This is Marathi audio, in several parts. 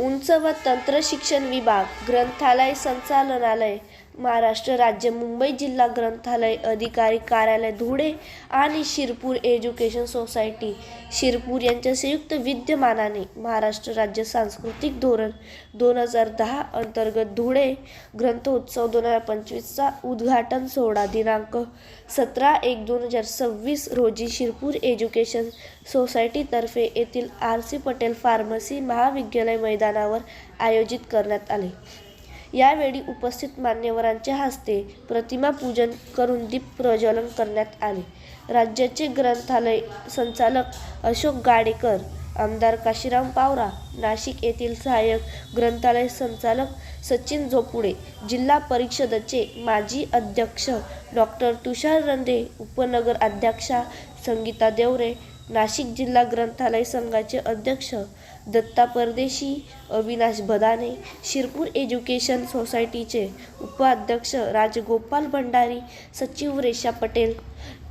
उंच व तंत्र शिक्षण विभाग ग्रंथालय संचालनालय महाराष्ट्र राज्य मुंबई जिल्हा ग्रंथालय अधिकारी कार्यालय धुळे आणि शिरपूर एज्युकेशन सोसायटी. शिरपूर यांच्या संयुक्त विद्यमानाने महाराष्ट्र राज्य सांस्कृतिक धोरण दोन हजार दहा अंतर्गत धुळे ग्रंथोत्सव दोन हजार पंचवीसचा उद्घाटन सोहळा दिनांक सतरा एक दोन हजार सव्वीस रोजी शिरपूर एज्युकेशन सोसायटीतर्फे येथील आर सी पटेल फार्मसी महाविद्यालय मैदानावर आयोजित करण्यात आले. यावेळी उपस्थित मान्यवरांच्या हस्ते प्रतिमा पूजन करून दीप प्रज्वलन करण्यात आले. राज्याचे ग्रंथालय संचालक अशोक गाडेकर आमदार काशीराम पावरा नाशिक येथील सहाय्यक ग्रंथालय संचालक सचिन झोपुडे जिल्हा परिषदेचे माजी अध्यक्ष डॉक्टर तुषार रंदे उपनगर अध्यक्षा संगीता देवरे नाशिक जिल्हा ग्रंथालय संघाचे अध्यक्ष दत्ता परदेशी अविनाश बदाने शिरपूर एज्युकेशन सोसायटीचे उपाध्यक्ष राजगोपाल भंडारी सचिव रेषा पटेल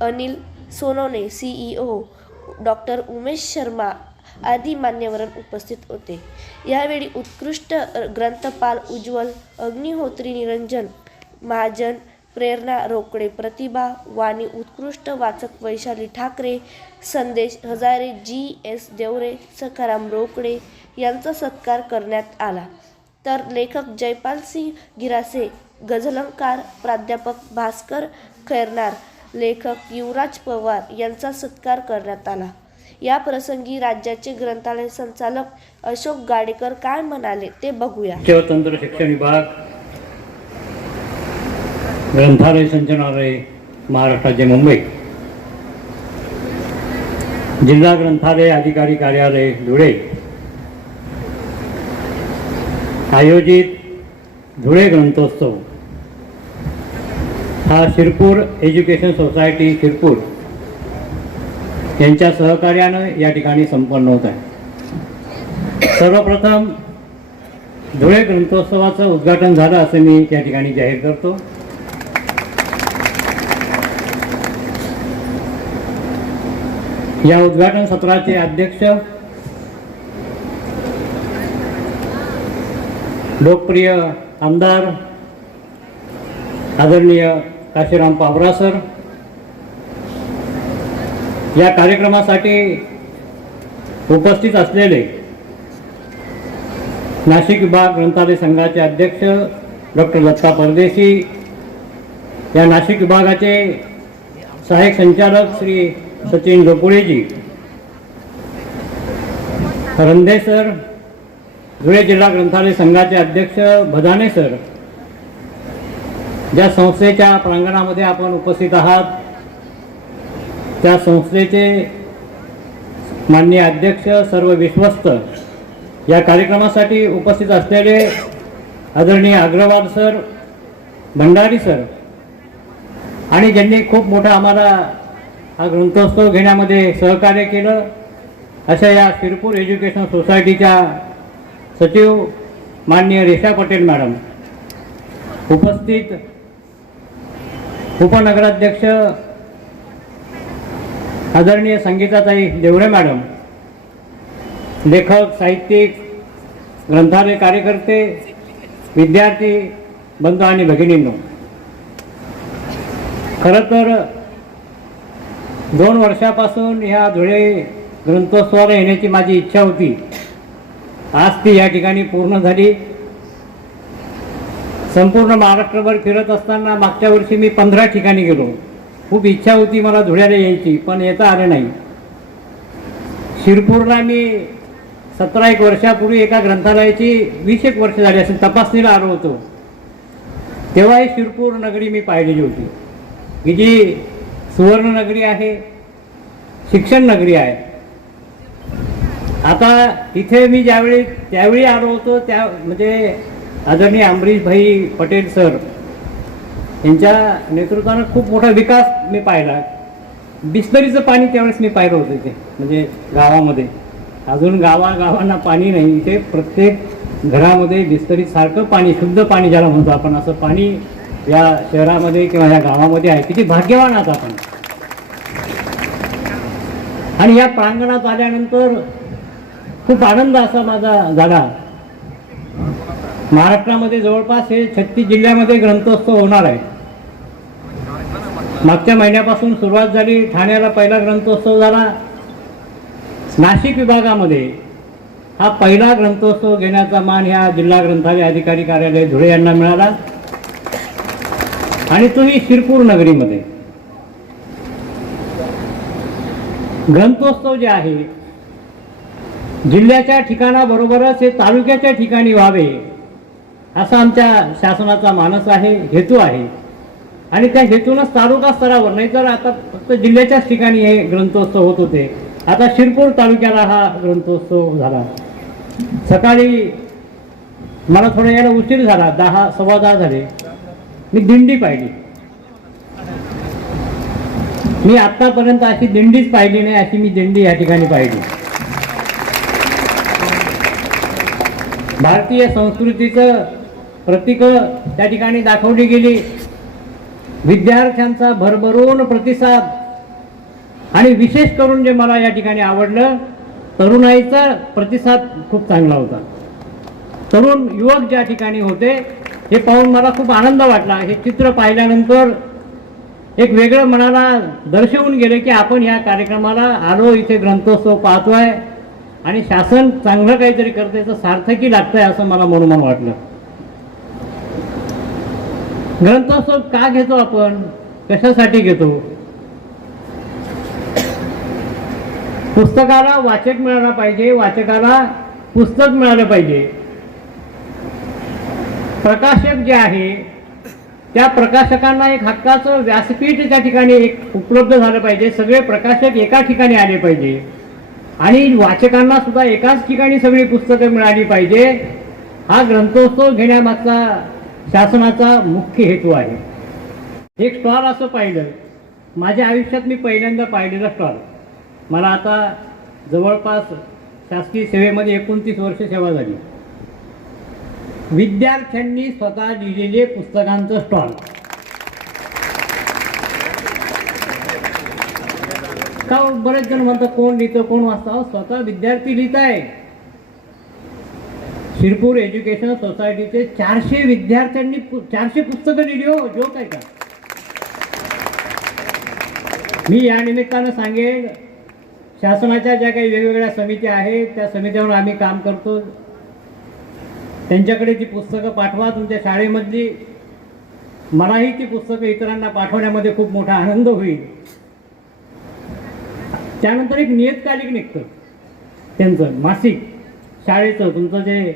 अनिल सोनवणे सीईओ डॉक्टर उमेश शर्मा आदी मान्यवर उपस्थित होते. यावेळी उत्कृष्ट ग्रंथपाल उज्ज्वल अग्निहोत्री निरंजन महाजन प्रेरणा रोकडे प्रतिभा वाणी उत्कृष्ट वाचक वैशाली ठाकरे संदेश हजारे जी एस देवरे सखाराम रोकडे यांचा सत्कार करण्यात आला. तर लेखक जयपाल सिंग गिरासे गझलंकार प्राध्यापक भास्कर खैरनार लेखक युवराज पवार यांचा सत्कार करण्यात आला. या प्रसंगी राज्याचे ग्रंथालय संचालक अशोक गाडेकर काय म्हणाले ते बघूया. शिक्षण विभाग ग्रंथालय संचनालय महाराष्ट्राचे मुंबई. जिल्हा ग्रंथालय अधिकारी कार्यालय धुळे. आयोजित धुळे ग्रंथोत्सव. हा शिरपूर एज्युकेशन सोसायटी शिरपूर यांच्या सहकार्यानं या ठिकाणी संपन्न होत आहे. सर्वप्रथम धुळे ग्रंथोत्सवाचं उद्घाटन झालं असं मी या ठिकाणी जाहीर करतो. या उद्घाटन सत्राचे अध्यक्ष लोकप्रिय आमदार आदरणीय काशीराम पावरा सर. या कार्यक्रमासाठी उपस्थित असलेले नाशिक विभाग ग्रंथालय संघाचे अध्यक्ष डॉक्टर दत्ता परदेशी या नाशिक विभागाचे सहाय्यक संचालक श्री सचिन झोपुळेजी रंधे सर धुळे जिल्हा ग्रंथालय संघाचे अध्यक्ष भदाने सर. ज्या संस्थेच्या प्रांगणामध्ये आपण उपस्थित आहात त्या संस्थेचे माननीय अध्यक्ष सर्व विश्वस्त या कार्यक्रमासाठी उपस्थित असलेले आदरणीय अग्रवाल सर भंडारी सर आणि ज्यांनी खूप मोठा आम्हाला हा ग्रंथोत्सव घेण्यामध्ये सहकार्य केलं. अशा या शिरपूर एज्युकेशन सोसायटीच्या सचिव माननीय रेषा पटेल मॅडम. उपस्थित उपनगराध्यक्ष आदरणीय संगीताताई देवरे मॅडम लेखक साहित्यिक ग्रंथालय कार्यकर्ते विद्यार्थी बंधू आणि भगिनींनो. खरं तर दोन वर्षापासून ह्या धुळे ग्रंथोत्सवाला येण्याची माझी इच्छा होती. आज ती या ठिकाणी पूर्ण झाली. संपूर्ण महाराष्ट्रभर फिरत असताना मागच्या वर्षी मी पंधरा ठिकाणी गेलो. खूप इच्छा होती मला धुळ्याला यायची पण येता आले नाही. शिरपूरला मी सतरा एक वर्षापूर्वी एका ग्रंथालयाची वीस एक वर्ष झाली असेल तपासणीला आलो होतो. तेव्हाही शिरपूर नगरी मी पाहिलेली होती. की जी सुवर्णनगरी आहे शिक्षण नगरी आहे. आता इथे मी ज्यावेळी त्यावेळी आलो होतो त्या म्हणजे आदरणीय अमरीशभाई पटेल सर यांच्या नेतृत्वानं खूप मोठा विकास मी पाहिला. बिस्लरीचं पाणी त्यावेळेस मी पाहिलं होतं इथे म्हणजे गावामध्ये. अजून गावागावांना पाणी नाही इथे प्रत्येक घरामध्ये बिस्तरीसारखं पाणी शुद्ध पाणी ज्याला म्हणतो आपण असं पाणी या शहरामध्ये किंवा या गावामध्ये आहे. किती भाग्यवान आहात आपण. आणि या प्रांगणात आल्यानंतर खूप आनंद असा माझा झाला. महाराष्ट्रामध्ये जवळपास हे छत्तीस जिल्ह्यामध्ये ग्रंथोत्सव होणार आहे. मागच्या महिन्यापासून सुरुवात झाली ठाण्याला पहिला ग्रंथोत्सव झाला. नाशिक विभागामध्ये हा पहिला ग्रंथोत्सव घेण्याचा मान ह्या जिल्हा ग्रंथालय अधिकारी कार्यालय धुळे यांना मिळाला. आणि तोही शिरपूर नगरीमध्ये ग्रंथोत्सव जे आहे जिल्ह्याच्या ठिकाणाबरोबरच हे तालुक्याच्या ठिकाणी व्हावे असा आमच्या शासनाचा मानस आहे हेतू आहे. आणि त्या हेतूनच तालुका स्तरावर नाही तर आता फक्त जिल्ह्याच्याच ठिकाणी हे ग्रंथोत्सव होत होते. आता शिरपूर तालुक्याला हा ग्रंथोत्सव झाला. सकाळी मला थोडा यायला उशीर झाला दहा सव्वा दहा झाले. मी दिंडी पाहिली. मी आतापर्यंत अशी दिंडीच पाहिली नाही अशी मी दिंडी या ठिकाणी पाहिली. भारतीय संस्कृतीचं प्रतीक त्या ठिकाणी दाखवली गेली. विद्यार्थ्यांचा भरभरून प्रतिसाद आणि विशेष करून जे मला या ठिकाणी आवडलं तरुणाईचा प्रतिसाद खूप चांगला होता. तरुण युवक ज्या ठिकाणी होते हे पाहून मला खूप आनंद वाटला. हे चित्र पाहिल्यानंतर एक वेगळं मनाला दर्शवून गेले की आपण या कार्यक्रमाला आलो इथे ग्रंथोत्सव पाहतोय आणि शासन चांगलं काहीतरी करते तर सार्थकी लागतंय असं मला मनोमन वाटलं. ग्रंथोत्सव का घेतो आपण? कशासाठी घेतो? पुस्तकाला वाचक मिळाला पाहिजे वाचकाला पुस्तक मिळालं पाहिजे. प्रकाशक जे आहे त्या प्रकाशकांना एक हक्काचं व्यासपीठ त्या ठिकाणी एक उपलब्ध झालं पाहिजे. सगळे प्रकाशक एका ठिकाणी आले पाहिजे. आणि वाचकांना सुद्धा एकाच ठिकाणी सगळी पुस्तकं मिळाली पाहिजे. हा ग्रंथोत्सव घेण्यामागचा शासनाचा मुख्य हेतू आहे. एक स्टॉल असं पाहिलं. माझ्या आयुष्यात मी पहिल्यांदा पाहिलेला स्टॉल. मला आता जवळपास शासकीय सेवेमध्ये एकोणतीस वर्ष सेवा झाली. विद्यार्थ्यांनी स्वतः लिहिलेले पुस्तकांचं स्टॉल. का हो? बरेच जण म्हणतात कोण लिहितं कोण वाचतं? स्वतः विद्यार्थी लिहित आहे शिरपूर एज्युकेशन सोसायटीचे चारशे विद्यार्थ्यांनी चारशे पुस्तकं लिहिली हो. जोक आहे का? मी या निमित्तानं सांगेन शासनाच्या ज्या काही वेगवेगळ्या समिती आहेत त्या समित्यावर आम्ही काम करतो. त्यांच्याकडे ती पुस्तकं पाठवा तुमच्या शाळेमधली मलाही ती पुस्तकं इतरांना पाठवण्यामध्ये खूप मोठा आनंद होईल. त्यानंतर एक नियतकालिक निघतं. त्यांचं मासिक शाळेचं तुमचं जे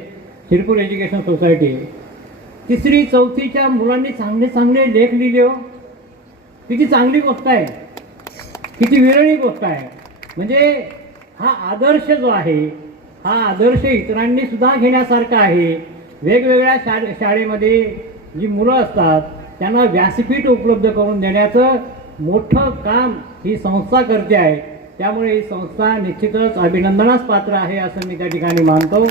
शिरपूर एज्युकेशन सोसायटी आहे. तिसरी चौथीच्या मुलांनी चांगले चांगले लेख लिहिले हो. किती चांगली गोष्ट आहे. किती विरळी गोष्ट आहे. म्हणजे हा आदर्श जो आहे हा आदर्श इतरांनी सुद्धा घेण्यासारखा आहे. वेगवेगळ्या शाळे शाळेमध्ये जी मुलं असतात त्यांना व्यासपीठ उपलब्ध करून देण्याचं मोठं काम ही संस्था करते आहे. त्यामुळे ही संस्था निश्चितच अभिनंदनास पात्र आहे असं मी त्या ठिकाणी मानतो.